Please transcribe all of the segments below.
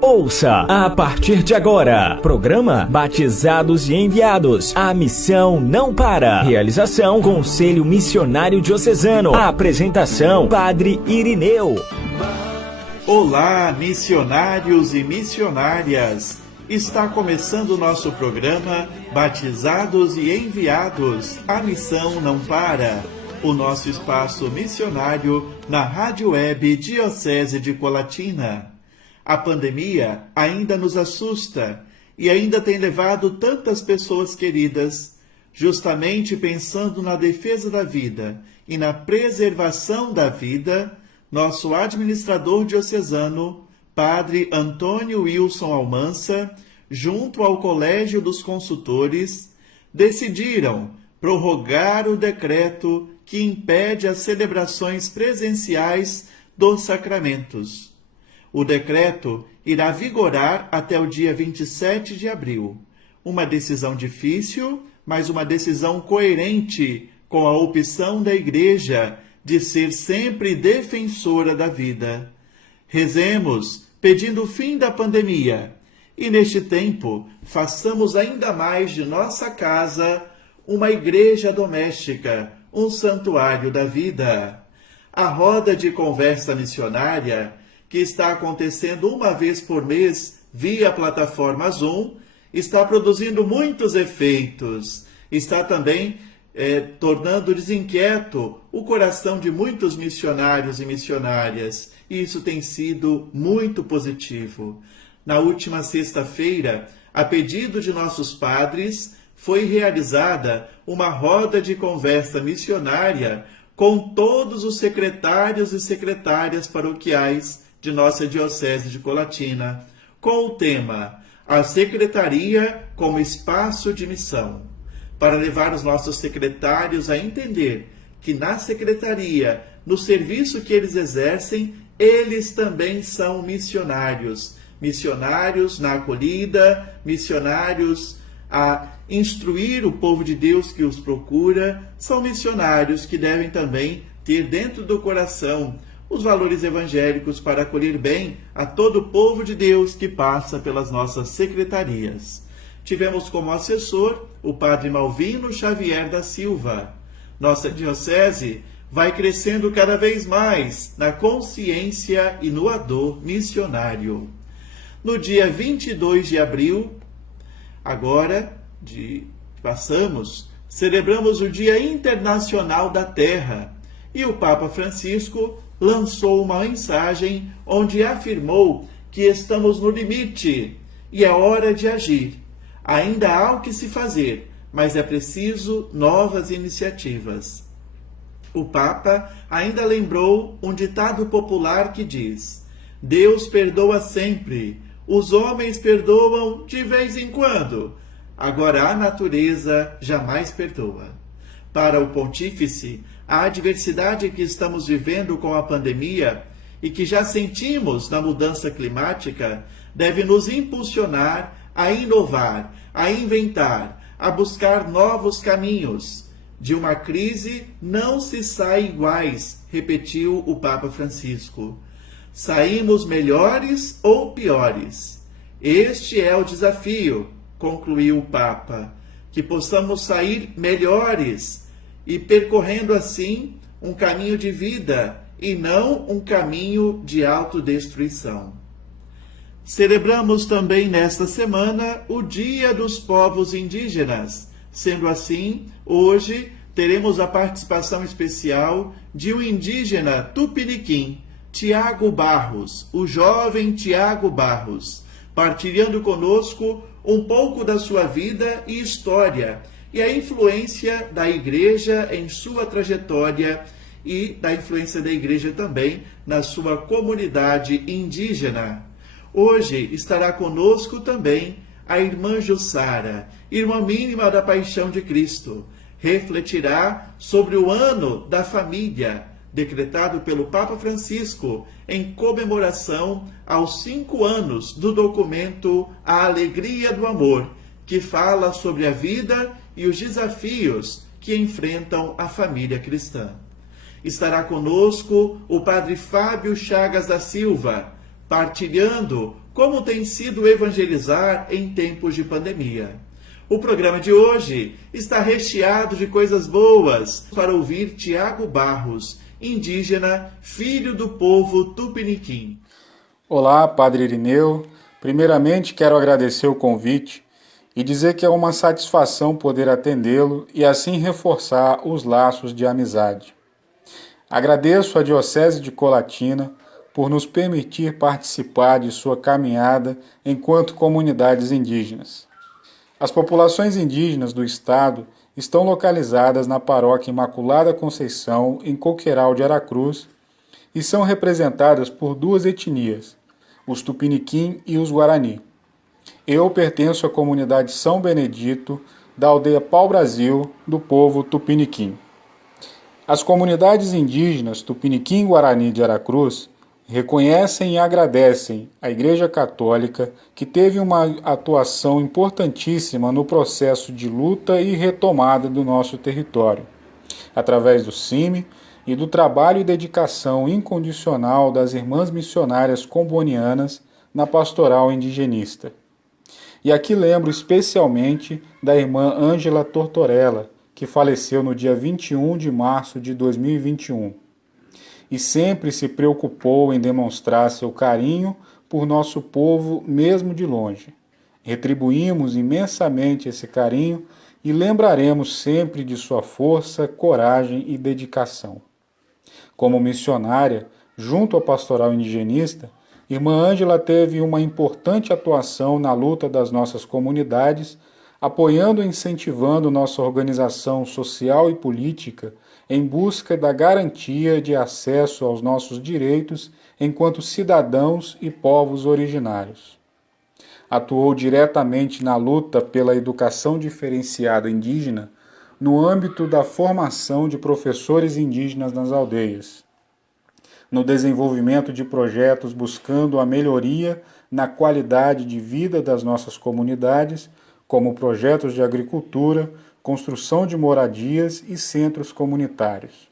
Ouça a partir de agora, programa Batizados e Enviados. A missão não para. Realização Conselho Missionário Diocesano. A apresentação Padre Irineu. Olá, missionários e missionárias. Está começando o nosso programa Batizados e Enviados. A missão não para. O nosso espaço missionário na Rádio Web Diocese de Colatina. A pandemia ainda nos assusta e ainda tem levado tantas pessoas queridas. Justamente pensando na defesa da vida e na preservação da vida, nosso administrador diocesano, Padre Antônio Wilson Almansa, junto ao Colégio dos Consultores, decidiram prorrogar o decreto que impede as celebrações presenciais dos sacramentos. O decreto irá vigorar até o dia 27 de abril. Uma decisão difícil, mas uma decisão coerente com a opção da Igreja de ser sempre defensora da vida. Rezemos pedindo o fim da pandemia e, neste tempo, façamos ainda mais de nossa casa uma igreja doméstica, um santuário da vida. A roda de conversa missionária, que está acontecendo uma vez por mês via plataforma Zoom, está produzindo muitos efeitos. Está também tornando desinquieto o coração de muitos missionários e missionárias. E isso tem sido muito positivo. Na última sexta-feira, a pedido de nossos padres, foi realizada uma roda de conversa missionária com todos os secretários e secretárias paroquiais de nossa Diocese de Colatina, com o tema A Secretaria como Espaço de Missão, para levar os nossos secretários a entender que na secretaria, no serviço que eles exercem, eles também são missionários. Missionários na acolhida, missionários a instruir o povo de Deus que os procura, são missionários que devem também ter dentro do coração os valores evangélicos para acolher bem a todo o povo de Deus que passa pelas nossas secretarias. Tivemos como assessor o Padre Malvino Xavier da Silva. Nossa diocese vai crescendo cada vez mais na consciência e no ardor missionário. No dia 22 de abril, celebramos o Dia Internacional da Terra e o Papa Francisco lançou uma mensagem onde afirmou que estamos no limite e é hora de agir. Ainda há o que se fazer, mas é preciso novas iniciativas. O Papa ainda lembrou um ditado popular que diz: Deus perdoa sempre, os homens perdoam de vez em quando, agora a natureza jamais perdoa. Para o Pontífice, a adversidade que estamos vivendo com a pandemia e que já sentimos na mudança climática deve nos impulsionar a inovar, a inventar, a buscar novos caminhos. De uma crise não se sai iguais, repetiu o Papa Francisco. Saímos melhores ou piores? Este é o desafio, concluiu o Papa, que possamos sair melhores e percorrendo assim um caminho de vida e não um caminho de autodestruição. Celebramos também nesta semana o Dia dos Povos Indígenas. Sendo assim, hoje teremos a participação especial de um indígena tupiniquim, Tiago Barros, o jovem Tiago Barros, partilhando conosco um pouco da sua vida e história e a influência da Igreja em sua trajetória e da influência da Igreja também na sua comunidade indígena. Hoje estará conosco também a irmã Jussara, irmã mínima da Paixão de Cristo. Refletirá sobre o ano da família, decretado pelo Papa Francisco em comemoração aos 5 anos do documento A Alegria do Amor, que fala sobre a vida e os desafios que enfrentam a família cristã. Estará conosco o Padre Fábio Chagas da Silva, partilhando como tem sido evangelizar em tempos de pandemia. O programa de hoje está recheado de coisas boas para ouvir Tiago Barros, indígena, filho do povo Tupiniquim. Olá, Padre Irineu. Primeiramente, quero agradecer o convite e dizer que é uma satisfação poder atendê-lo e assim reforçar os laços de amizade. Agradeço à Diocese de Colatina por nos permitir participar de sua caminhada enquanto comunidades indígenas. As populações indígenas do estado estão localizadas na Paróquia Imaculada Conceição, em Coqueiral de Aracruz, e são representadas por duas etnias, os Tupiniquim e os Guarani. Eu pertenço à comunidade São Benedito, da aldeia Pau-Brasil, do povo Tupiniquim. As comunidades indígenas Tupiniquim e Guarani de Aracruz reconhecem e agradecem à Igreja Católica, que teve uma atuação importantíssima no processo de luta e retomada do nosso território, através do CIMI e do trabalho e dedicação incondicional das irmãs missionárias combonianas na pastoral indigenista. E aqui lembro especialmente da irmã Ângela Tortorella, que faleceu no dia 21 de março de 2021. E sempre se preocupou em demonstrar seu carinho por nosso povo, mesmo de longe. Retribuímos imensamente esse carinho e lembraremos sempre de sua força, coragem e dedicação. Como missionária, junto à pastoral indigenista, irmã Ângela teve uma importante atuação na luta das nossas comunidades, apoiando e incentivando nossa organização social e política em busca da garantia de acesso aos nossos direitos enquanto cidadãos e povos originários. Atuou diretamente na luta pela educação diferenciada indígena no âmbito da formação de professores indígenas nas aldeias, no desenvolvimento de projetos buscando a melhoria na qualidade de vida das nossas comunidades, como projetos de agricultura, construção de moradias e centros comunitários.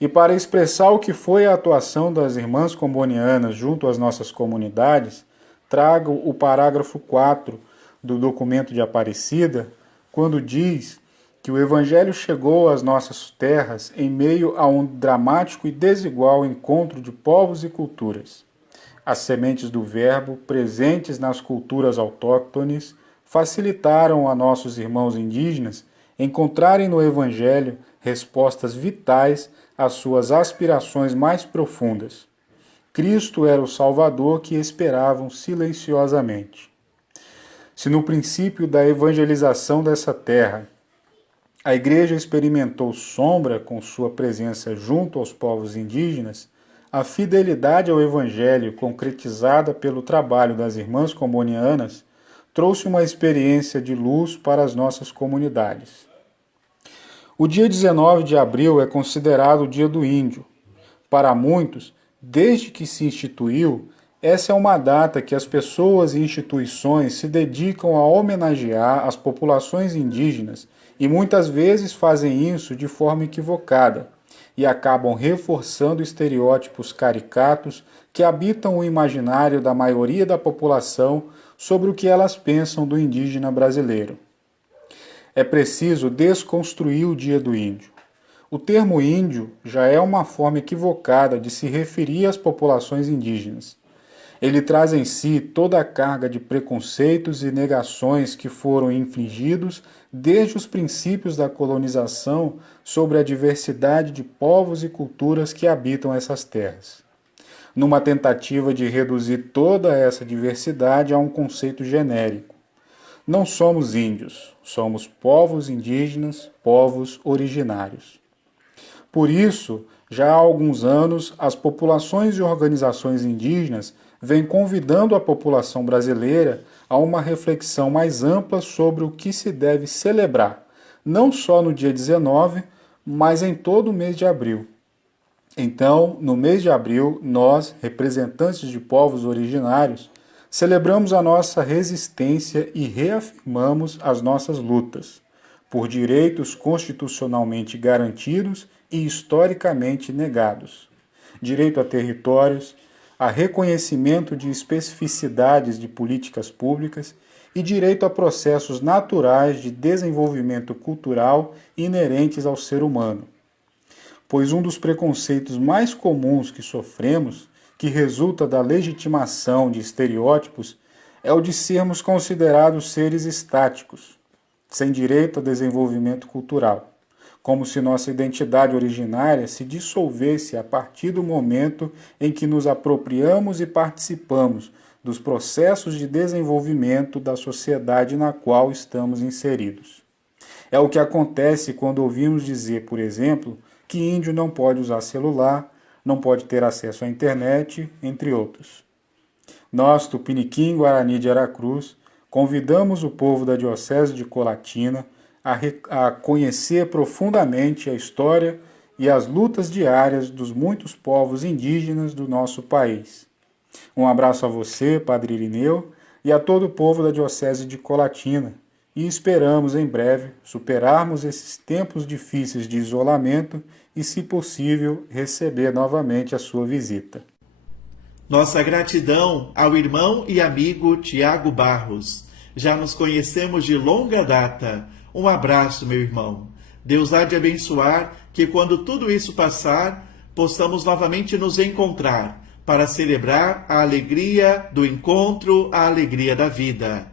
E para expressar o que foi a atuação das irmãs combonianas junto às nossas comunidades, trago o parágrafo 4 do documento de Aparecida, quando diz que o Evangelho chegou às nossas terras em meio a um dramático e desigual encontro de povos e culturas. As sementes do Verbo, presentes nas culturas autóctones, facilitaram a nossos irmãos indígenas encontrarem no Evangelho respostas vitais às suas aspirações mais profundas. Cristo era o Salvador que esperavam silenciosamente. Se no princípio da evangelização dessa terra a Igreja experimentou sombra com sua presença junto aos povos indígenas, a fidelidade ao Evangelho concretizada pelo trabalho das irmãs combonianas trouxe uma experiência de luz para as nossas comunidades. O dia 19 de abril é considerado o Dia do Índio. Para muitos, desde que se instituiu, essa é uma data que as pessoas e instituições se dedicam a homenagear as populações indígenas e muitas vezes fazem isso de forma equivocada e acabam reforçando estereótipos caricatos que habitam o imaginário da maioria da população sobre o que elas pensam do indígena brasileiro. É preciso desconstruir o Dia do Índio. O termo índio já é uma forma equivocada de se referir às populações indígenas. Ele traz em si toda a carga de preconceitos e negações que foram infligidos desde os princípios da colonização sobre a diversidade de povos e culturas que habitam essas terras, numa tentativa de reduzir toda essa diversidade a um conceito genérico. Não somos índios, somos povos indígenas, povos originários. Por isso, já há alguns anos, as populações e organizações indígenas vêm convidando a população brasileira a uma reflexão mais ampla sobre o que se deve celebrar, não só no dia 19, mas em todo o mês de abril. Então, no mês de abril, nós, representantes de povos originários, celebramos a nossa resistência e reafirmamos as nossas lutas por direitos constitucionalmente garantidos e historicamente negados. Direito a territórios, a reconhecimento de especificidades de políticas públicas e direito a processos naturais de desenvolvimento cultural inerentes ao ser humano. Pois um dos preconceitos mais comuns que sofremos, que resulta da legitimação de estereótipos, é o de sermos considerados seres estáticos, sem direito a desenvolvimento cultural, como se nossa identidade originária se dissolvesse a partir do momento em que nos apropriamos e participamos dos processos de desenvolvimento da sociedade na qual estamos inseridos. É o que acontece quando ouvimos dizer, por exemplo, que índio não pode usar celular, não pode ter acesso à internet, entre outros. Nós, Tupiniquim Guarani de Aracruz, convidamos o povo da Diocese de Colatina a conhecer profundamente a história e as lutas diárias dos muitos povos indígenas do nosso país. Um abraço a você, Padre Irineu, e a todo o povo da Diocese de Colatina, e esperamos em breve superarmos esses tempos difíceis de isolamento e, se possível, receber novamente a sua visita. Nossa gratidão ao irmão e amigo Tiago Barros. Já nos conhecemos de longa data. Um abraço, meu irmão. Deus há de abençoar que, quando tudo isso passar, possamos novamente nos encontrar para celebrar a alegria do encontro, a alegria da vida.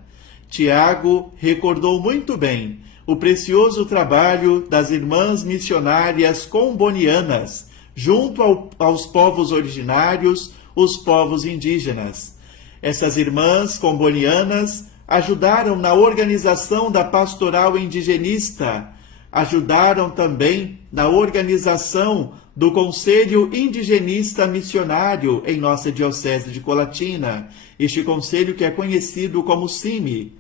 Tiago recordou muito bem o precioso trabalho das irmãs missionárias combonianas, junto aos povos originários, os povos indígenas. Essas irmãs combonianas ajudaram na organização da pastoral indigenista, ajudaram também na organização do Conselho Indigenista Missionário em nossa Diocese de Colatina, este conselho que é conhecido como CIMI.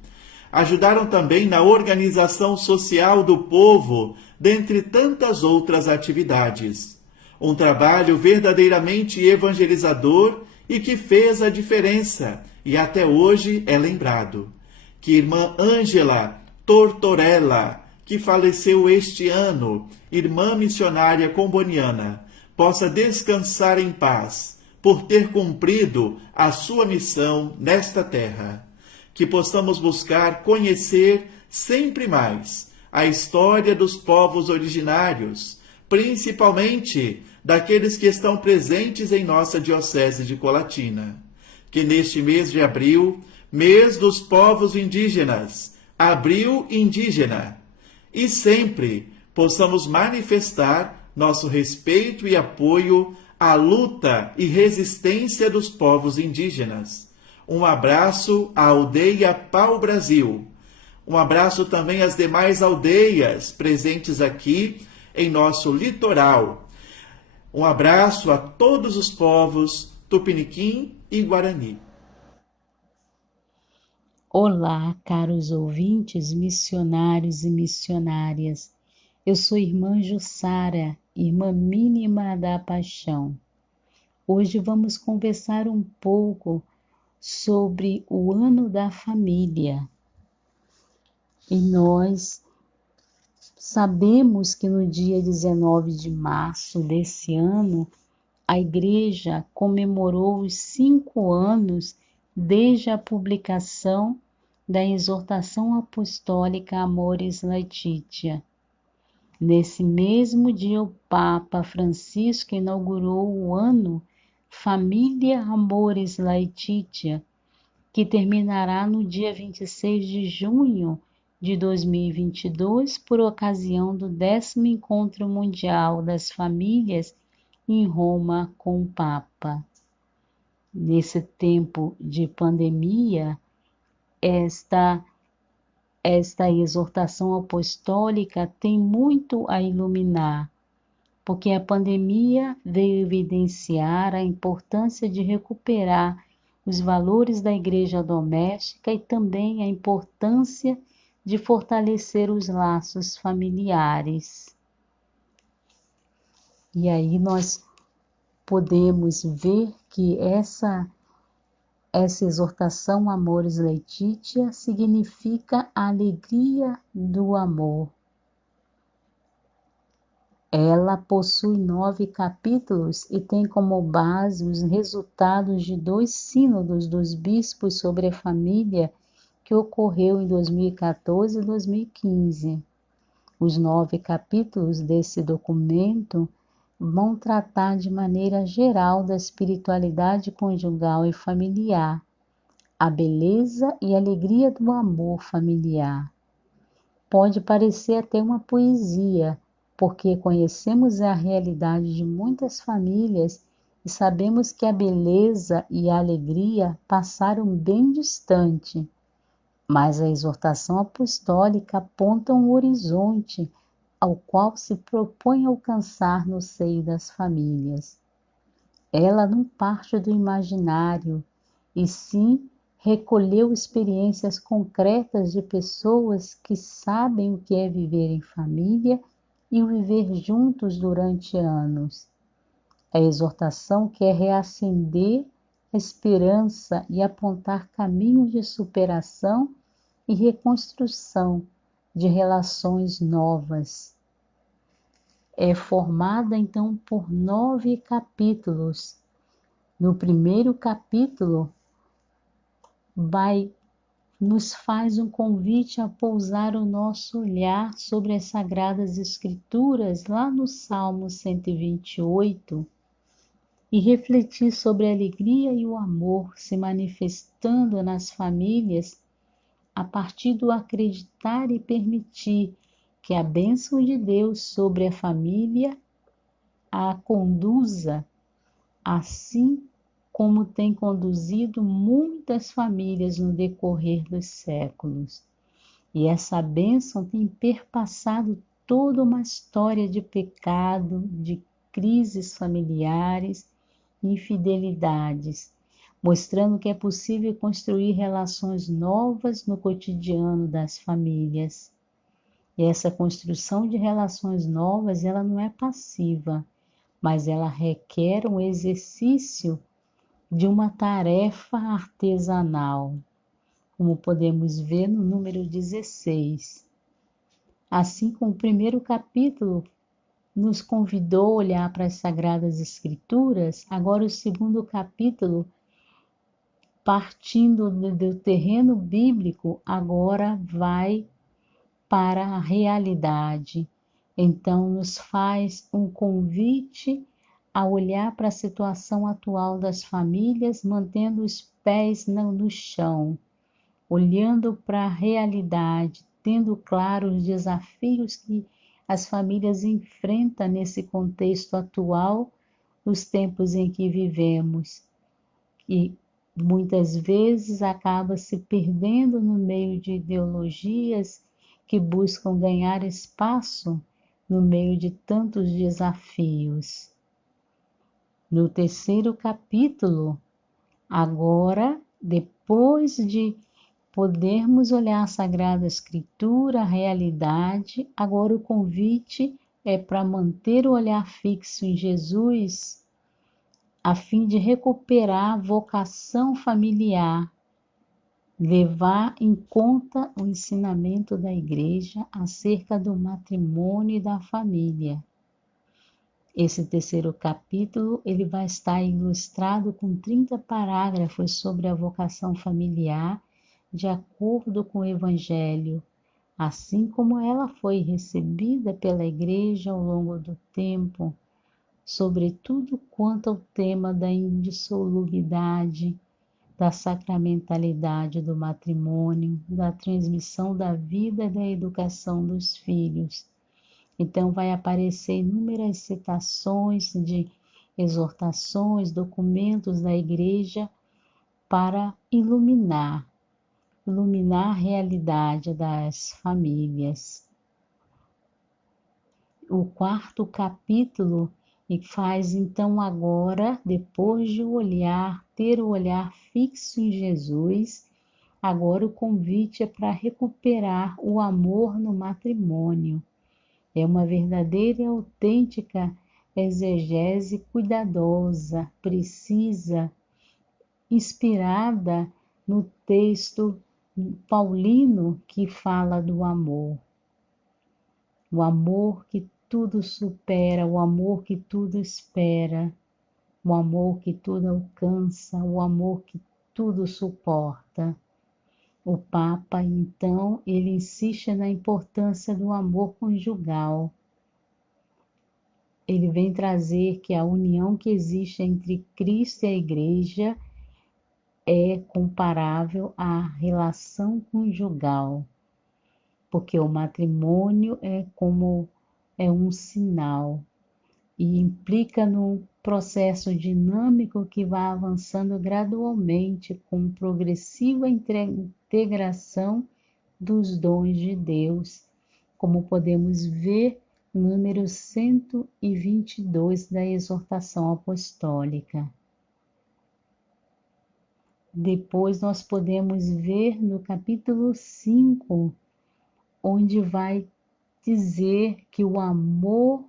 Ajudaram também na organização social do povo, dentre tantas outras atividades. Um trabalho verdadeiramente evangelizador e que fez a diferença, e até hoje é lembrado. Que irmã Ângela Tortorella, que faleceu este ano, irmã missionária comboniana, possa descansar em paz, por ter cumprido a sua missão nesta terra. Que possamos buscar conhecer sempre mais a história dos povos originários, principalmente daqueles que estão presentes em nossa Diocese de Colatina. Que neste mês de abril, mês dos povos indígenas, abril indígena, e sempre possamos manifestar nosso respeito e apoio à luta e resistência dos povos indígenas. Um abraço à aldeia Pau Brasil. Um abraço também às demais aldeias presentes aqui em nosso litoral. Um abraço a todos os povos Tupiniquim e Guarani. Olá, caros ouvintes, missionários e missionárias. Eu sou irmã Jussara, irmã mínima da Paixão. Hoje vamos conversar um pouco sobre o Ano da Família. E nós sabemos que no dia 19 de março desse ano, a Igreja comemorou os 5 anos desde a publicação da exortação apostólica Amoris Laetitia. Nesse mesmo dia, o Papa Francisco inaugurou o ano Família Amoris Laetitia, que terminará no dia 26 de junho de 2022, por ocasião do 10º Encontro Mundial das Famílias em Roma com o Papa. Nesse tempo de pandemia, esta exortação apostólica tem muito a iluminar, porque a pandemia veio evidenciar a importância de recuperar os valores da igreja doméstica e também a importância de fortalecer os laços familiares. E aí nós podemos ver que essa exortação Amoris Laetitia significa a alegria do amor. Ela possui 9 capítulos e tem como base os resultados de 2 sínodos dos bispos sobre a família que ocorreu em 2014 e 2015. Os 9 capítulos desse documento vão tratar de maneira geral da espiritualidade conjugal e familiar, a beleza e alegria do amor familiar. Pode parecer até uma poesia, porque conhecemos a realidade de muitas famílias e sabemos que a beleza e a alegria passaram bem distante, mas a exortação apostólica aponta um horizonte ao qual se propõe alcançar no seio das famílias. Ela não parte do imaginário, e sim recolheu experiências concretas de pessoas que sabem o que é viver em família e o viver juntos durante anos. A exortação quer reacender a esperança e apontar caminhos de superação e reconstrução de relações novas. É formada então por 9 capítulos. No primeiro capítulo, nos faz um convite a pousar o nosso olhar sobre as Sagradas Escrituras, lá no Salmo 128, e refletir sobre a alegria e o amor se manifestando nas famílias a partir do acreditar e permitir que a bênção de Deus sobre a família a conduza, assim como tem conduzido muitas famílias no decorrer dos séculos. E essa bênção tem perpassado toda uma história de pecado, de crises familiares, infidelidades, mostrando que é possível construir relações novas no cotidiano das famílias. E essa construção de relações novas, ela não é passiva, mas ela requer um exercício de uma tarefa artesanal, como podemos ver no número 16. Assim como o primeiro capítulo nos convidou a olhar para as Sagradas Escrituras, agora o segundo capítulo, partindo do terreno bíblico, agora vai para a realidade. Então, nos faz um convite a olhar para a situação atual das famílias, mantendo os pés no chão, olhando para a realidade, tendo claro os desafios que as famílias enfrentam nesse contexto atual, nos tempos em que vivemos, e muitas vezes acaba se perdendo no meio de ideologias que buscam ganhar espaço no meio de tantos desafios. No terceiro capítulo, agora, depois de podermos olhar a Sagrada Escritura, a realidade, agora o convite é para manter o olhar fixo em Jesus, a fim de recuperar a vocação familiar, levar em conta o ensinamento da Igreja acerca do matrimônio e da família. Esse terceiro capítulo ele vai estar ilustrado com 30 parágrafos sobre a vocação familiar, de acordo com o Evangelho, assim como ela foi recebida pela Igreja ao longo do tempo, sobretudo quanto ao tema da indissolubilidade, da sacramentalidade do matrimônio, da transmissão da vida e da educação dos filhos. Então vai aparecer inúmeras citações de exortações, documentos da Igreja para iluminar a realidade das famílias. O quarto capítulo faz então agora, depois de ter o olhar fixo em Jesus, agora o convite é para recuperar o amor no matrimônio. É uma verdadeira e autêntica exegese cuidadosa, precisa, inspirada no texto paulino que fala do amor. O amor que tudo supera, o amor que tudo espera, o amor que tudo alcança, o amor que tudo suporta. O Papa, então, ele insiste na importância do amor conjugal. Ele vem trazer que a união que existe entre Cristo e a Igreja é comparável à relação conjugal, porque o matrimônio é um sinal e implica num processo dinâmico que vai avançando gradualmente com progressiva integração dos dons de Deus, como podemos ver no número 122 da exortação apostólica. Depois nós podemos ver no capítulo 5, onde vai dizer que o amor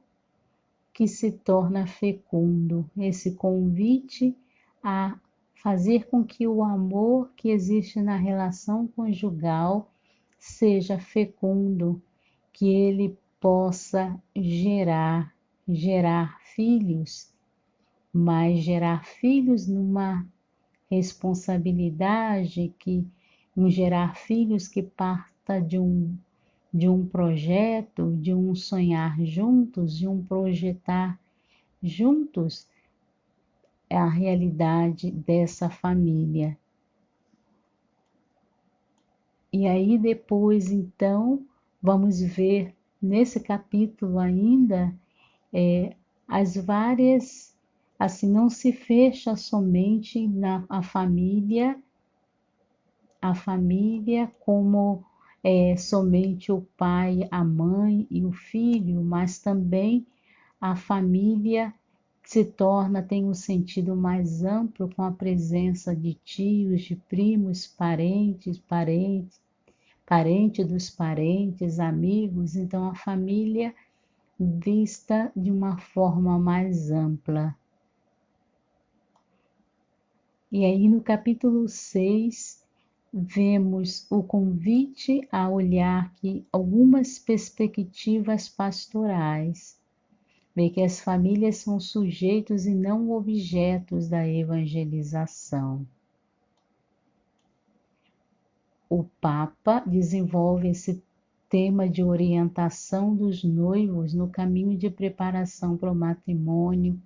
que se torna fecundo, esse convite a fazer com que o amor que existe na relação conjugal seja fecundo, que ele possa gerar filhos, mas gerar filhos numa responsabilidade, gerar filhos que parta de um projeto, de um sonhar juntos, de um projetar juntos a realidade dessa família. E aí depois, então, vamos ver nesse capítulo ainda as várias, assim, não se fecha somente a família como somente o pai, a mãe e o filho, mas também a família tem um sentido mais amplo com a presença de tios, de primos, parentes dos parentes, amigos. Então a família vista de uma forma mais ampla. E aí no capítulo 6, vemos o convite a olhar que algumas perspectivas pastorais, vê que as famílias são sujeitos e não objetos da evangelização. O Papa desenvolve esse tema de orientação dos noivos no caminho de preparação para o matrimônio,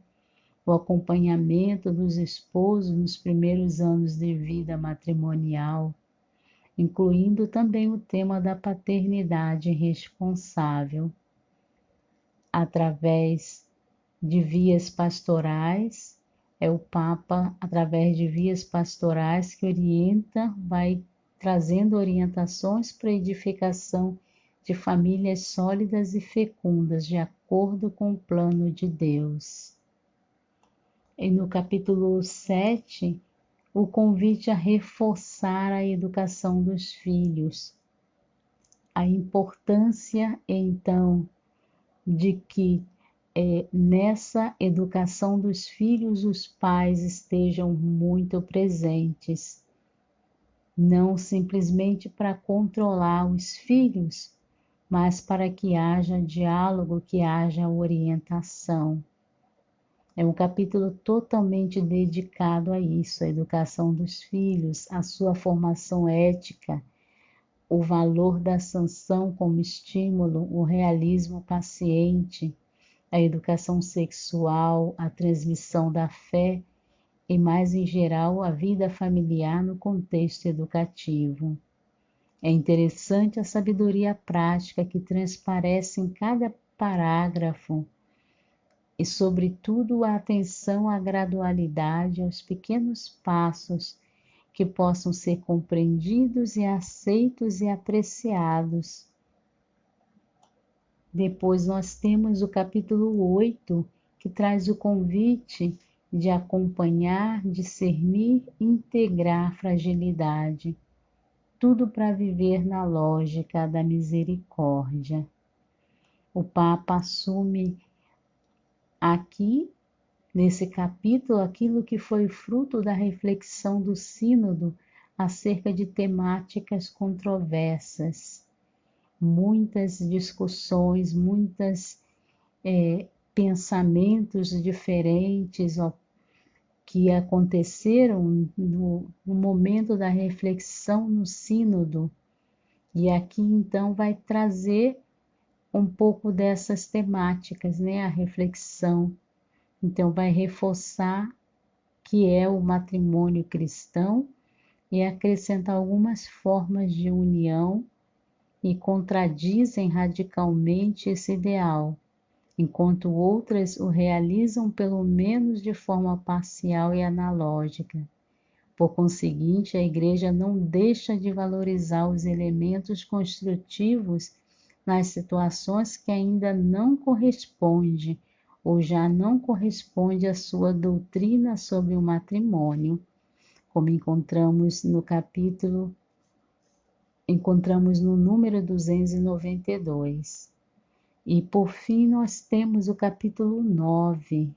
o acompanhamento dos esposos nos primeiros anos de vida matrimonial, incluindo também o tema da paternidade responsável, através de vias pastorais. É o Papa, através de vias pastorais, que orienta, vai trazendo orientações para a edificação de famílias sólidas e fecundas, de acordo com o plano de Deus. E no capítulo 7, o convite a reforçar a educação dos filhos. A importância, então, de que nessa educação dos filhos os pais estejam muito presentes, não simplesmente para controlar os filhos, mas para que haja diálogo, que haja orientação. É um capítulo totalmente dedicado a isso, a educação dos filhos, a sua formação ética, o valor da sanção como estímulo, o realismo paciente, a educação sexual, a transmissão da fé e, mais em geral, a vida familiar no contexto educativo. É interessante a sabedoria prática que transparece em cada parágrafo e, sobretudo, a atenção à gradualidade, aos pequenos passos que possam ser compreendidos e aceitos e apreciados. Depois nós temos o capítulo 8, que traz o convite de acompanhar, discernir e integrar a fragilidade. Tudo para viver na lógica da misericórdia. O Papa assume aqui, nesse capítulo, aquilo que foi fruto da reflexão do Sínodo acerca de temáticas controversas. Muitas discussões, muitas pensamentos diferentes que aconteceram no momento da reflexão no sínodo. E aqui então vai trazer um pouco dessas temáticas, né? A reflexão. Então vai reforçar que é o matrimônio cristão e acrescentar algumas formas de união e contradizem radicalmente esse ideal, enquanto outras o realizam pelo menos de forma parcial e analógica. Por conseguinte, a Igreja não deixa de valorizar os elementos construtivos nas situações que ainda não corresponde ou já não corresponde à sua doutrina sobre o matrimônio, como encontramos no número 292. E por fim nós temos o capítulo 9.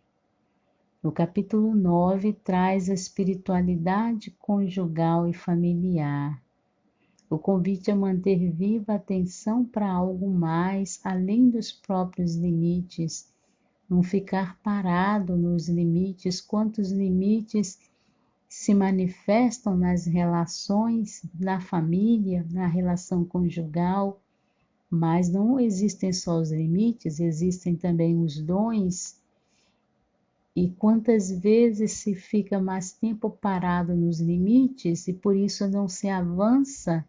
O capítulo 9 traz a espiritualidade conjugal e familiar. O convite a manter viva a atenção para algo mais além dos próprios limites, não ficar parado nos limites, quantos limites se manifestam nas relações na família, na relação conjugal, mas não existem só os limites, existem também os dons. E quantas vezes se fica mais tempo parado nos limites e por isso não se avança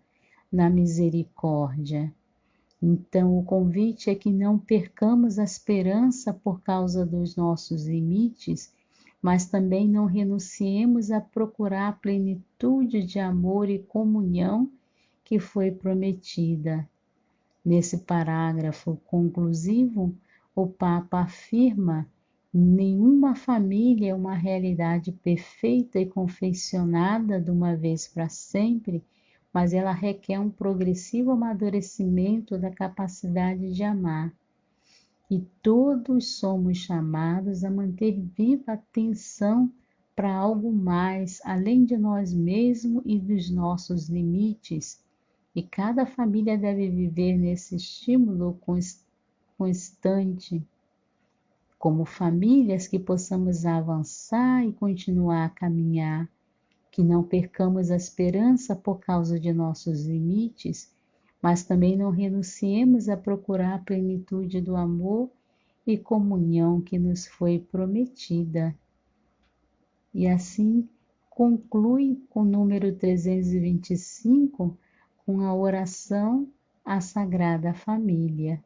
na misericórdia. Então, o convite é que não percamos a esperança por causa dos nossos limites, mas também não renunciemos a procurar a plenitude de amor e comunhão que foi prometida. Nesse parágrafo conclusivo, o Papa afirma: nenhuma família é uma realidade perfeita e confeccionada de uma vez para sempre, mas ela requer um progressivo amadurecimento da capacidade de amar. E todos somos chamados a manter viva a tensão para algo mais, além de nós mesmos e dos nossos limites. E cada família deve viver nesse estímulo constante. Como famílias que possamos avançar e continuar a caminhar, que não percamos a esperança por causa de nossos limites, mas também não renunciemos a procurar a plenitude do amor e comunhão que nos foi prometida. E assim conclui com o número 325, com a oração à Sagrada Família.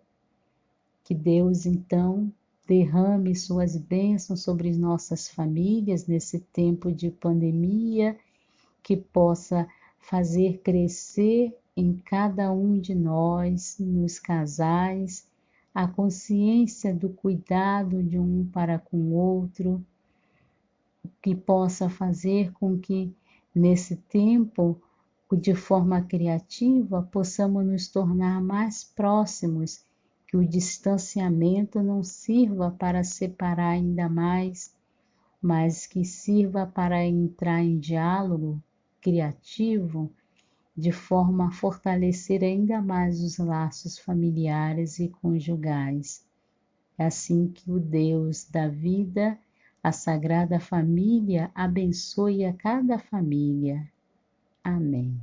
Que Deus, então, derrame suas bênçãos sobre nossas famílias nesse tempo de pandemia, que possa fazer crescer em cada um de nós, nos casais, a consciência do cuidado de um para com o outro, que possa fazer com que nesse tempo, de forma criativa, possamos nos tornar mais próximos, que o distanciamento não sirva para separar ainda mais, mas que sirva para entrar em diálogo criativo, de forma a fortalecer ainda mais os laços familiares e conjugais. É assim que o Deus da vida, a Sagrada Família, abençoe a cada família. Amém.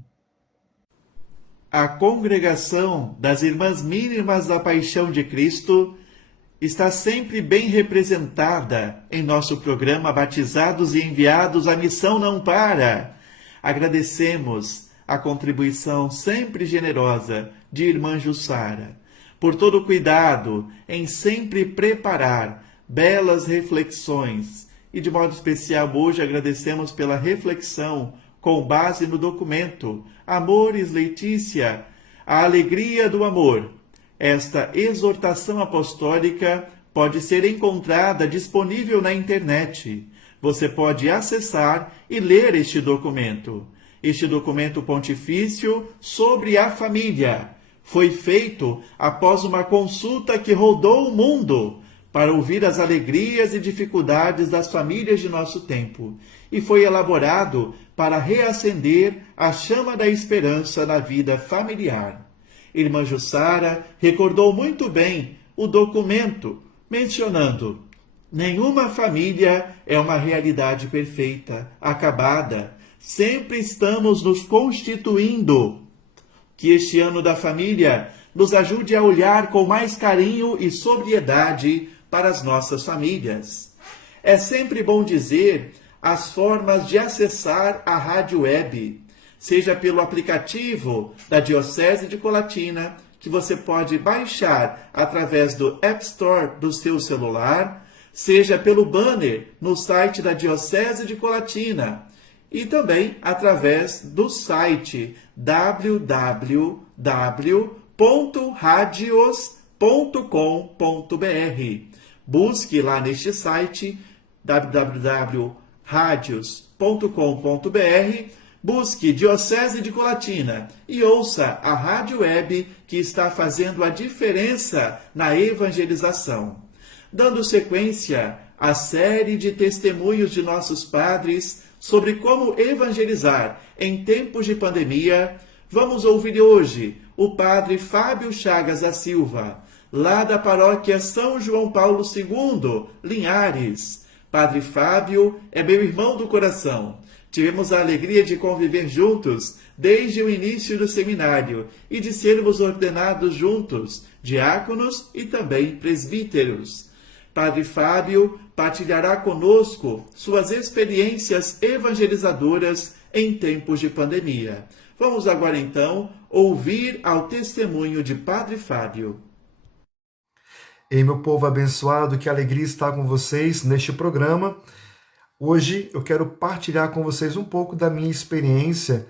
A congregação das Irmãs Mínimas da Paixão de Cristo está sempre bem representada em nosso programa Batizados e Enviados, a missão não para. Agradecemos a contribuição sempre generosa de Irmã Jussara, por todo o cuidado em sempre preparar belas reflexões. E de modo especial hoje agradecemos pela reflexão com base no documento Amores Letícia, a alegria do amor. Esta exortação apostólica pode ser encontrada disponível na internet. Você pode acessar e ler este documento. Este documento pontifício sobre a família foi feito após uma consulta que rodou o mundo para ouvir as alegrias e dificuldades das famílias de nosso tempo, e foi elaborado para reacender a chama da esperança na vida familiar. Irmã Jussara recordou muito bem o documento mencionando: nenhuma família é uma realidade perfeita, acabada. Sempre estamos nos constituindo. Que este ano da família nos ajude a olhar com mais carinho e sobriedade para as nossas famílias. É sempre bom dizer as formas de acessar a rádio web, seja pelo aplicativo da Diocese de Colatina, que você pode baixar através do App Store do seu celular, seja pelo banner no site da Diocese de Colatina e também através do site www.radios.com.br. Busque lá neste site www.radios.com.br, busque Diocese de Colatina e ouça a rádio web que está fazendo a diferença na evangelização. Dando sequência à série de testemunhos de nossos padres sobre como evangelizar em tempos de pandemia, vamos ouvir hoje o padre Fábio Chagas da Silva, lá da paróquia São João Paulo II, Linhares. Padre Fábio é meu irmão do coração. Tivemos a alegria de conviver juntos desde o início do seminário e de sermos ordenados juntos, diáconos e também presbíteros. Padre Fábio partilhará conosco suas experiências evangelizadoras em tempos de pandemia. Vamos agora então ouvir ao testemunho de Padre Fábio. Ei, meu povo abençoado, que alegria estar com vocês neste programa. Hoje eu quero partilhar com vocês um pouco da minha experiência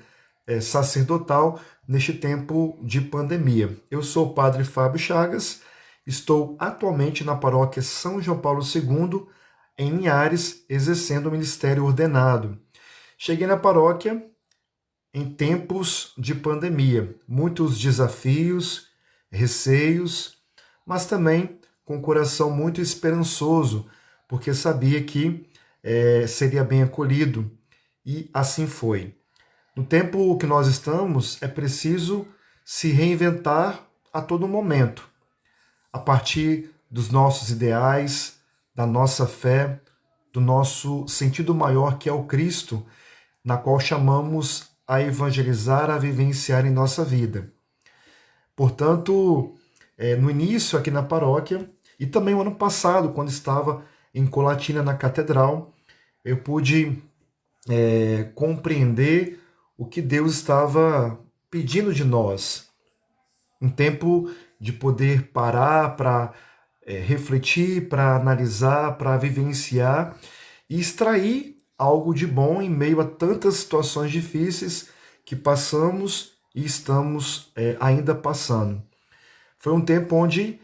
sacerdotal neste tempo de pandemia. Eu sou o Padre Fábio Chagas, estou atualmente na paróquia São João Paulo II, em Linhares, exercendo o ministério ordenado. Cheguei na paróquia em tempos de pandemia, muitos desafios, receios, mas também com um coração muito esperançoso, porque sabia que seria bem acolhido, e assim foi. No tempo que nós estamos, é preciso se reinventar a todo momento, a partir dos nossos ideais, da nossa fé, do nosso sentido maior que é o Cristo, na qual chamamos a evangelizar, a vivenciar em nossa vida. Portanto, no início aqui na paróquia, e também o ano passado, quando estava em Colatina, na catedral, eu pude compreender o que Deus estava pedindo de nós. Um tempo de poder parar para refletir, para analisar, para vivenciar e extrair algo de bom em meio a tantas situações difíceis que passamos e estamos ainda passando. Foi um tempo onde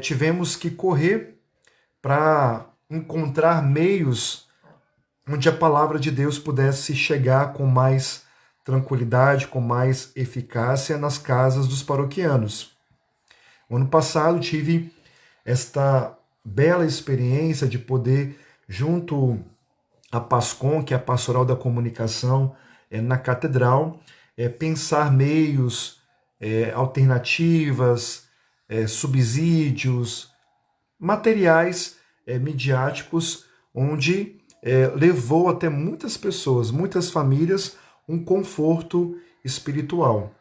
tivemos que correr para encontrar meios onde a palavra de Deus pudesse chegar com mais tranquilidade, com mais eficácia nas casas dos paroquianos. No ano passado tive esta bela experiência de poder, junto à PASCOM, que é a Pastoral da Comunicação, na catedral, pensar meios, alternativas, subsídios, materiais midiáticos, onde levou até muitas pessoas, muitas famílias, um conforto espiritual.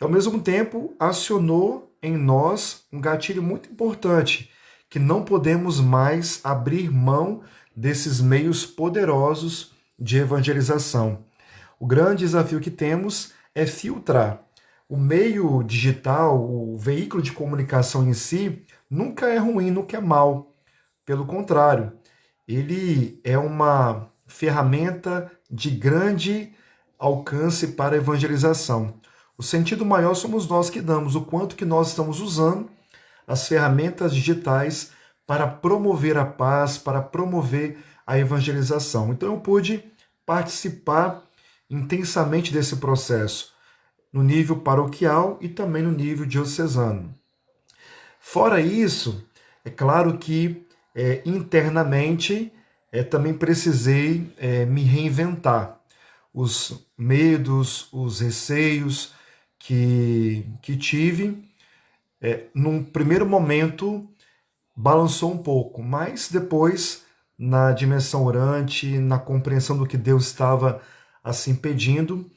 Ao mesmo tempo, acionou em nós um gatilho muito importante, que não podemos mais abrir mão desses meios poderosos de evangelização. O grande desafio que temos é filtrar. O meio digital, o veículo de comunicação em si, nunca é ruim, nunca é mal. Pelo contrário, ele é uma ferramenta de grande alcance para a evangelização. O sentido maior somos nós que damos, o quanto que nós estamos usando as ferramentas digitais para promover a paz, para promover a evangelização. Então eu pude participar intensamente desse processo, no nível paroquial e também no nível diocesano. Fora isso, é claro que internamente também precisei me reinventar. Os medos, os receios que tive, num primeiro momento balançou um pouco, mas depois, na dimensão orante, na compreensão do que Deus estava assim pedindo,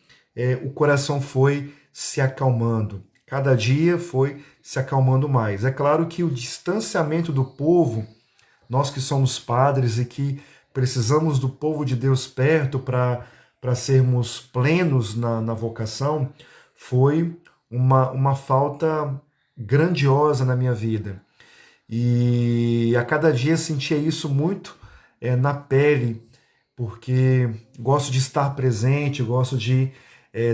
o coração foi se acalmando. Cada dia foi se acalmando mais. É claro que o distanciamento do povo, nós que somos padres e que precisamos do povo de Deus perto para sermos plenos na vocação, foi uma falta grandiosa na minha vida. E a cada dia sentia isso muito na pele, porque gosto de estar presente, gosto de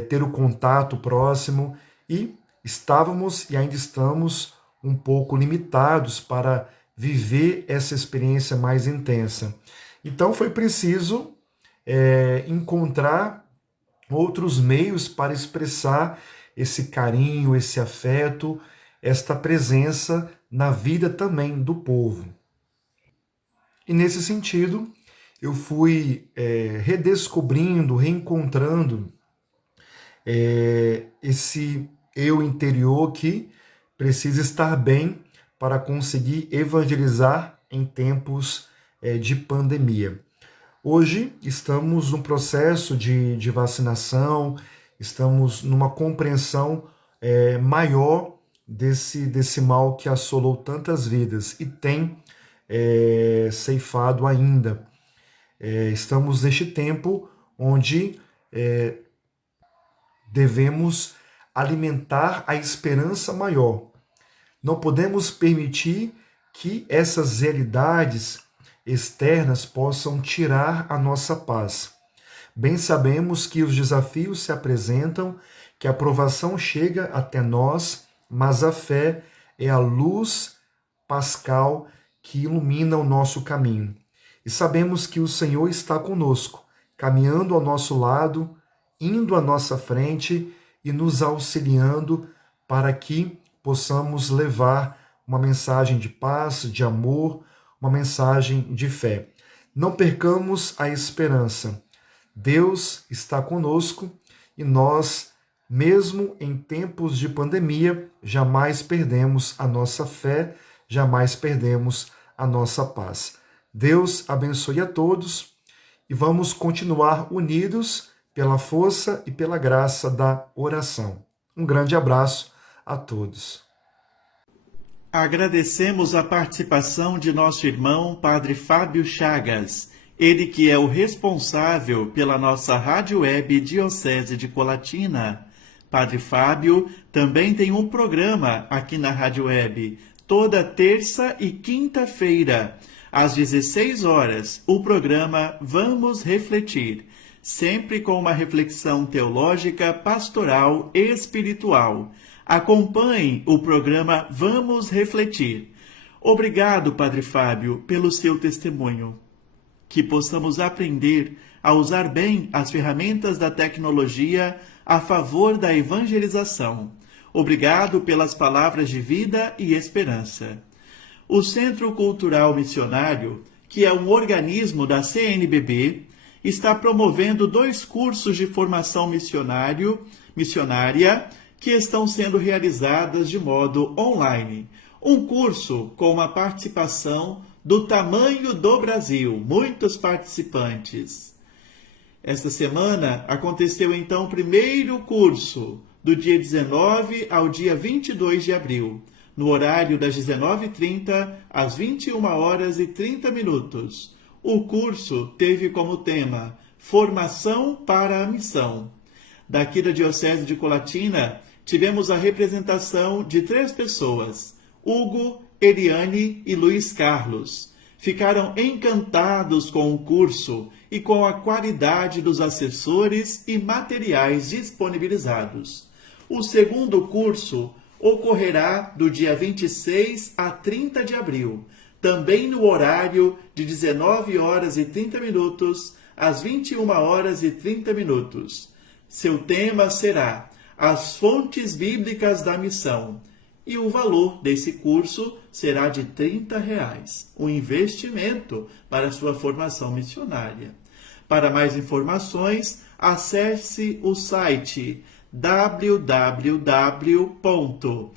ter o contato próximo, e estávamos e ainda estamos um pouco limitados para viver essa experiência mais intensa. Então foi preciso encontrar outros meios para expressar esse carinho, esse afeto, esta presença na vida também do povo. E nesse sentido, eu fui redescobrindo, reencontrando esse eu interior que precisa estar bem para conseguir evangelizar em tempos de pandemia. Hoje estamos num processo de vacinação, estamos numa compreensão maior desse mal que assolou tantas vidas e tem ceifado ainda. Estamos neste tempo onde devemos alimentar a esperança maior. Não podemos permitir que essas realidades externas possam tirar a nossa paz. Bem sabemos que os desafios se apresentam, que a provação chega até nós, mas a fé é a luz pascal que ilumina o nosso caminho. E sabemos que o Senhor está conosco, caminhando ao nosso lado, indo à nossa frente e nos auxiliando para que possamos levar uma mensagem de paz, de amor, uma mensagem de fé. Não percamos a esperança. Deus está conosco e nós, mesmo em tempos de pandemia, jamais perdemos a nossa fé, jamais perdemos a nossa paz. Deus abençoe a todos e vamos continuar unidos pela força e pela graça da oração. Um grande abraço a todos. Agradecemos a participação de nosso irmão Padre Fábio Chagas, ele que é o responsável pela nossa rádio web Diocese de Colatina. Padre Fábio também tem um programa aqui na rádio web, toda terça e quinta-feira, às 16 horas, o programa Vamos Refletir, sempre com uma reflexão teológica, pastoral e espiritual. Acompanhe o programa Vamos Refletir. Obrigado, Padre Fábio, pelo seu testemunho. Que possamos aprender a usar bem as ferramentas da tecnologia a favor da evangelização. Obrigado pelas palavras de vida e esperança. O Centro Cultural Missionário, que é um organismo da CNBB, está promovendo 2 cursos de formação missionária que estão sendo realizadas de modo online. Um curso com uma participação do tamanho do Brasil, muitos participantes. Esta semana aconteceu então o primeiro curso, do dia 19 ao dia 22 de abril, no horário das 19h30 às 21h30. O curso teve como tema Formação para a Missão. Daqui da Diocese de Colatina, tivemos a representação de 3 pessoas, Hugo, Eliane e Luiz Carlos. Ficaram encantados com o curso e com a qualidade dos assessores e materiais disponibilizados. O segundo curso ocorrerá do dia 26 a 30 de abril, também no horário de 19h30 às 21h30. Seu tema será As Fontes Bíblicas da Missão, e o valor desse curso será de R$30, um investimento para sua formação missionária. Para mais informações, acesse o site www.cnbb.org.br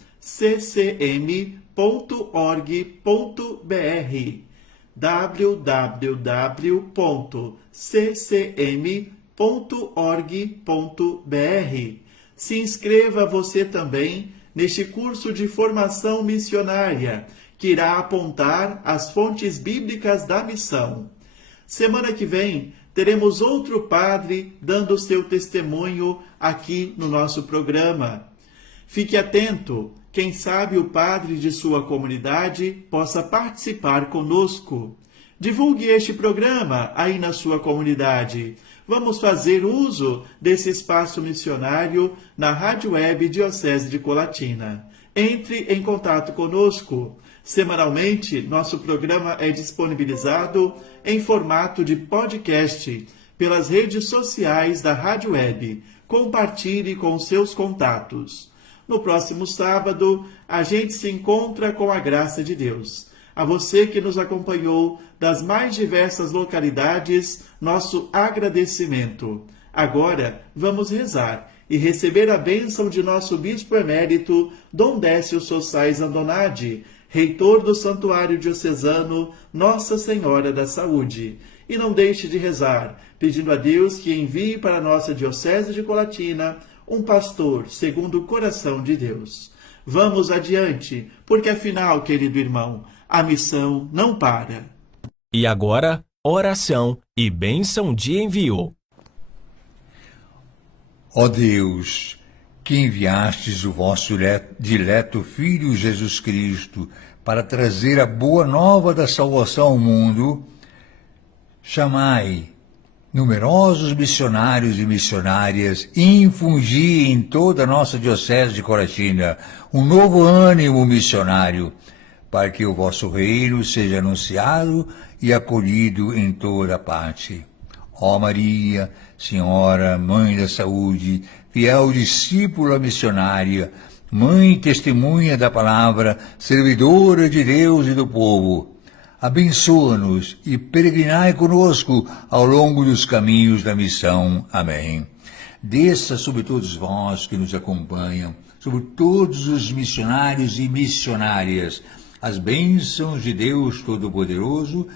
www.ccm.org.br. Se inscreva você também neste curso de formação missionária, que irá apontar as fontes bíblicas da missão. Semana que vem, teremos outro padre dando seu testemunho aqui no nosso programa. Fique atento, quem sabe o padre de sua comunidade possa participar conosco. Divulgue este programa aí na sua comunidade. Vamos fazer uso desse espaço missionário na Rádio Web Diocese de Colatina. Entre em contato conosco. Semanalmente, nosso programa é disponibilizado em formato de podcast pelas redes sociais da Rádio Web. Compartilhe com seus contatos. No próximo sábado, a gente se encontra com a graça de Deus. A você que nos acompanhou das mais diversas localidades, nosso agradecimento. Agora, vamos rezar e receber a bênção de nosso Bispo Emérito, Dom Décio Sossais Andonadi, reitor do Santuário Diocesano Nossa Senhora da Saúde. E não deixe de rezar, pedindo a Deus que envie para a nossa Diocese de Colatina um pastor segundo o coração de Deus. Vamos adiante, porque afinal, querido irmão, a missão não para. E agora, oração e bênção de envio. Ó Deus, que enviastes o vosso dileto Filho Jesus Cristo para trazer a boa nova da salvação ao mundo, chamai numerosos missionários e missionárias e infundi em toda a nossa Diocese de Colatina um novo ânimo missionário, para que o vosso reino seja anunciado e acolhido em toda parte. Ó Maria, Senhora, Mãe da Saúde, fiel discípula missionária, Mãe e testemunha da palavra, servidora de Deus e do povo, abençoa-nos e peregrinai conosco ao longo dos caminhos da missão. Amém. Desça sobre todos vós que nos acompanham, sobre todos os missionários e missionárias, as bênçãos de Deus Todo-Poderoso,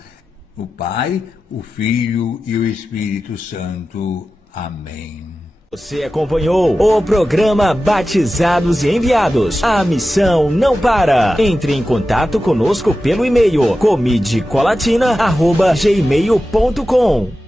o Pai, o Filho e o Espírito Santo. Amém. Você acompanhou o programa Batizados e Enviados. A missão não para. Entre em contato conosco pelo e-mail comidecolatina@gmail.com.